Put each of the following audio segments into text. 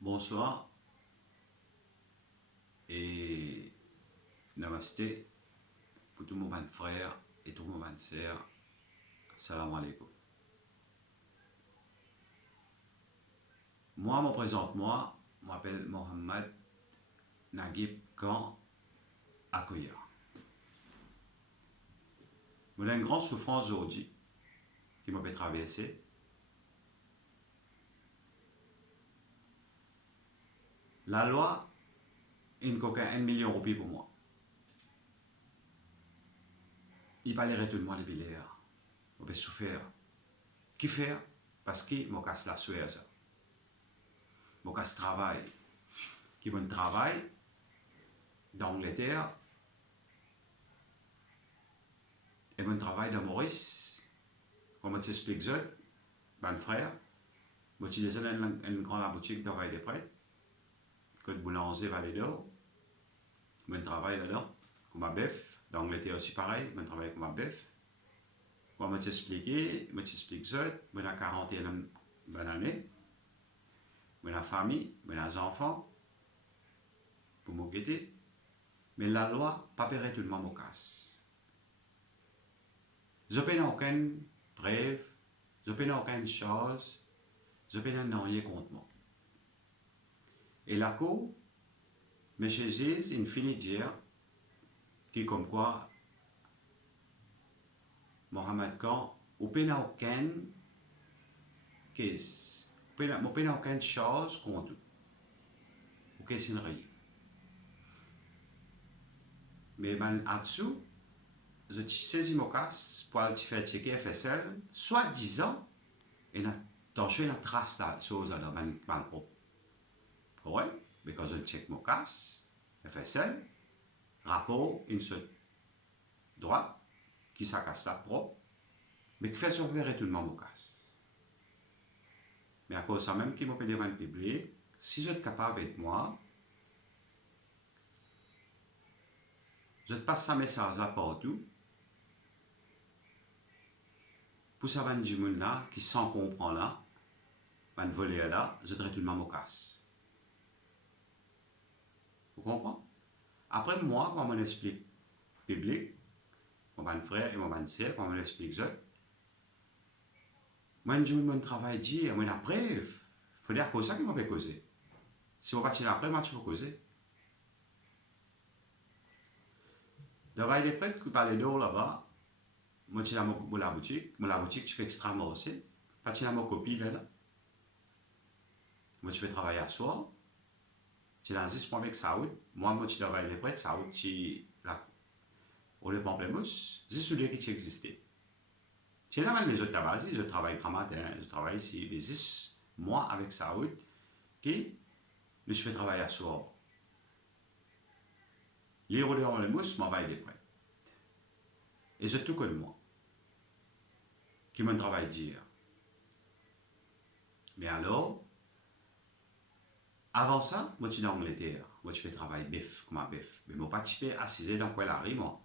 Bonsoir et namasté pour tout mon frère et tout mon sœur. Salam alaikum. Moi, me présente moi, je m'appelle Mohamed Naguib Khan Akoya. J'ai une grande souffrance aujourd'hui qui m'a fait traverser. La loi est une coquin 1 million de roupies pour moi. Il parlait de moi depuis l'air. Je vais souffrir. Qui faire? Parce que je casse la sueur. Je casse le travail. Qui veut travail dans l'Angleterre et mon travail dans Maurice. Comme je t'explique ça, mon frère, je suis dans une grande boutique de travail des prêts. Que de boulanger Valédo, mon travail là-dedans, comme un bœuf. Dans l'Angleterre aussi pareil, mon travail comme un bœuf. Moi, je t'explique ça, je suis 41 années, je suis famille, je suis enfants, pour me guetter. Mais la loi, pas permet tout le monde me casse. Je n'ai aucune preuve, je n'ai aucune chose, je n'ai rien contre moi. Et la cour, M. Ziz, il finit de dire qui comme quoi Mohamed Khan, ou n'a aucune case, ou n'a aucune chose contre vous. Ou qu'est-ce qu'il rien. Mais ben, là-dessous, je saisis mon casse pour aller faire checker FSL, soi-disant, et j'ai une trace de chose dans le propre. Correct? Parce que je check mon casse, FSL, rapport, une seule droite, qui s'acasse ça propre, mais qui fait surveiller tout le monde mon casse. Mais à cause de ça même, qui m'a payé devant le public, si je suis capable avec moi, je te passe ça message là partout, pour ça, du monde là, qui s'en comprend là, van voler là, je traite tout le monde mon casse. Vous comprenez? Après, moi, quand on m'explique public, mon frère et mon sœur, quand on m'explique ça, moi, je mon travail dit, moi, la preuve, il faut dire que c'est ça qui m'a fait causer. Si on va pas la preuve, moi, tu peux causer. Devant les prêtres qui parlent d'or là-bas, moi, je suis dans la boutique, je fais extrêmement aussi. Pas de ma copie là. Moi, je fais travailler à soi. Je suis dans 10 points avec Saoud. Moi, je suis devant les prêtres, Saoud, je suis là. Au le pamplemousse, c'est celui qui existait. C'est là les autres tabassis, je travaille grand matin, je travaille ici, les 10 mois avec Saoud, qui me fait travailler à soir. Les rouleurs en le mousse m'envoient des prêts. Et c'est tout que moi, qui me travaille dire. Mais alors, avant ça, moi je suis dans l'Angleterre, moi je fais travailler bif, comme un bif. Mais moi pas je fais assisé dans quoi la rue, moi.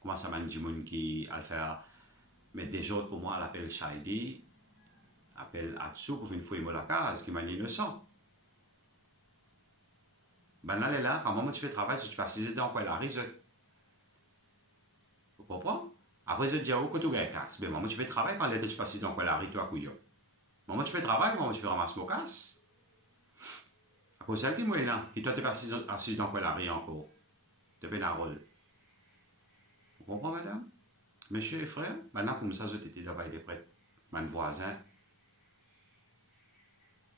Comment ça m'a dit monde qui a faire. Mais déjà, pour moi, elle appelle Shaidi, appelle Atsu pour une fois la case, qui m'a innocent. Ben là, là, quand moi, tu fais travail, si tu passes 6 ans, quoi, la risque. Vous comprenez? Après, je dis à vous que tu gagnes casse. Ben, moi, tu fais travail quand tu passes 6 ans, quoi, la risque, toi, couillon. Moi, tu fais travail, moi, tu fais ramasser mon casse. À cause de celle qui m'a là, qui toi, tu passes 6 ans, quoi, la risque encore. Tu fais un rôle. Vous comprenez, madame? Monsieur et frère, maintenant, comme ça, je t'étais devant les prêtres, mon voisin.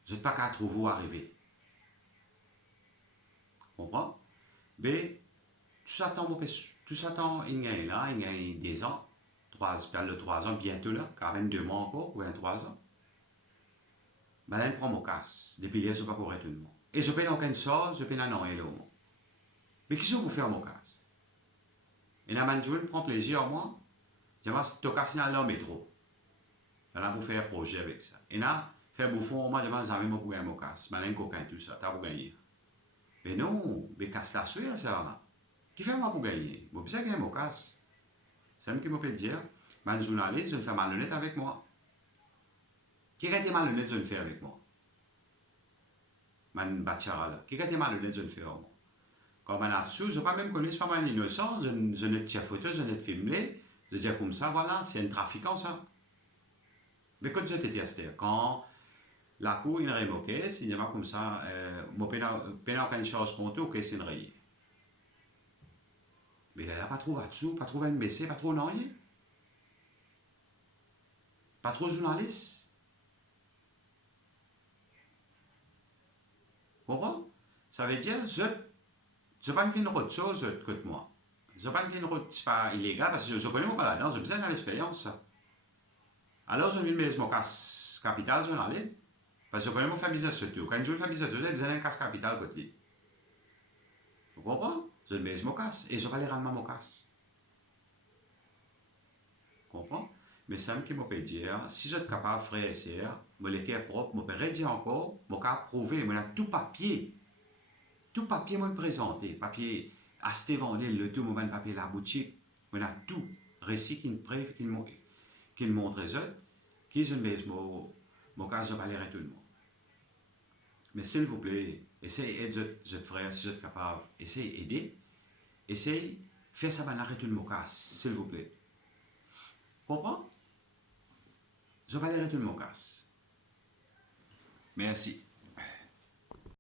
Je n'ai pas qu'à trouver vous arriver. Vous comprenez? Mais, tout ça attend, il gagne là, il gagne des ans, 3 ans, bientôt là, 42 mois encore, ou 23 ans. Ben là, il prend mon casse. Depuis là, je ne peux pas courir tout le monde. Et je paye dans aucune chose, je paye dans rien au monde. Mais qu'est-ce que vous faites mon casse? Et là, Manjoul prend plaisir à moi. Je vais te casser dans le métro. Là, pour faire un projet avec ça. Et là, faire bouffon, moi, je vais jamais me courir mon casse. Ben là, il coquin tout ça, t'as pour gagner. Mais non, mais casse la sueur, ça là. Qui fait moi pour gagner? Moi, je gagner mon casse. C'est même qui me peut dire, un journaliste, je vais faire malhonnête avec moi. Qui a été malhonnête, je vais le faire avec moi? man bâtira là. Qui était malhonnête, je ne fais pas. Quand man a dessous, je ne pas même connaître pas mal innocent, je ne tire photo, je ne filmé, je dis comme ça, voilà, c'est un trafiquant ça. Mais quand je testé, quand la cour il rémoqué, c'est pas comme ça, moi peine aucune chose contre ou que c'est une raille. Mais il n'a pas trouvé dessous, pas trouvé une BC, pas trouvé rien. Pas trop journaliste. Comprends? Ça veut dire, je ne pas me faire une route chose de moi. Je ne pas me faire une route, c'est pas illégal, parce que je connais pas là-dedans, j'ai besoin de l'expérience. Alors, je vais me mon casse capital, je vais aller. Parce que je connais mon faire business surtout. Quand je fais business, j'ai besoin d'un casse capital côté. Vous comprenez? Je mets mon casse et je vais aller rendre mon casse. Vous comprenez? Mais ça qui m'a dire, si je suis capable, frère et sœur, me l'écrire propre, me redire encore, me prouver, me tout papier me présenter, papier à Stéphane, le tout moment papier la boutique, me tout récit qui me preuve, qui me montre les autres, qui je mets mon cas, je vais aller tout le monde. Mais s'il vous plaît, essayez d'aider votre frère si vous êtes capable, essayez d'aider, essayez faire ça, ben arrêtez mon cas, s'il vous plaît. Comprends? Je vais aller tout mon cas. Merci.